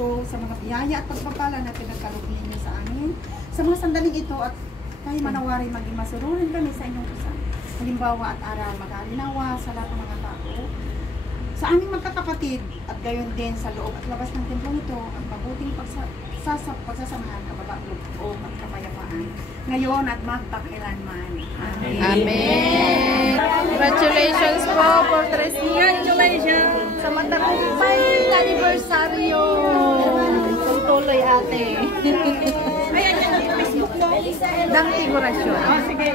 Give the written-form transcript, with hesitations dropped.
puso sa mga biyaya at pagpapala na pinagkalooban niyo sa amin. Sa mga sandaling ito at tayo manawari maging masunurin kami sa inyong usan. Halimbawa at aral, mag-alinawa sa lahat ng mga tao. Sa aming magkakapatid at gayon din sa loob at labas ng templong ito, ang mabuting pagsasamahan, kababalog o kapayapaan. Ngayon at magpakilanman. Amen. Amen. Congratulations po for 3 years. Congratulations sa matagumpay anibersaryo. Tuloy ate. Ayan yan ang Facebook mo. Dang figurasyon. Sige.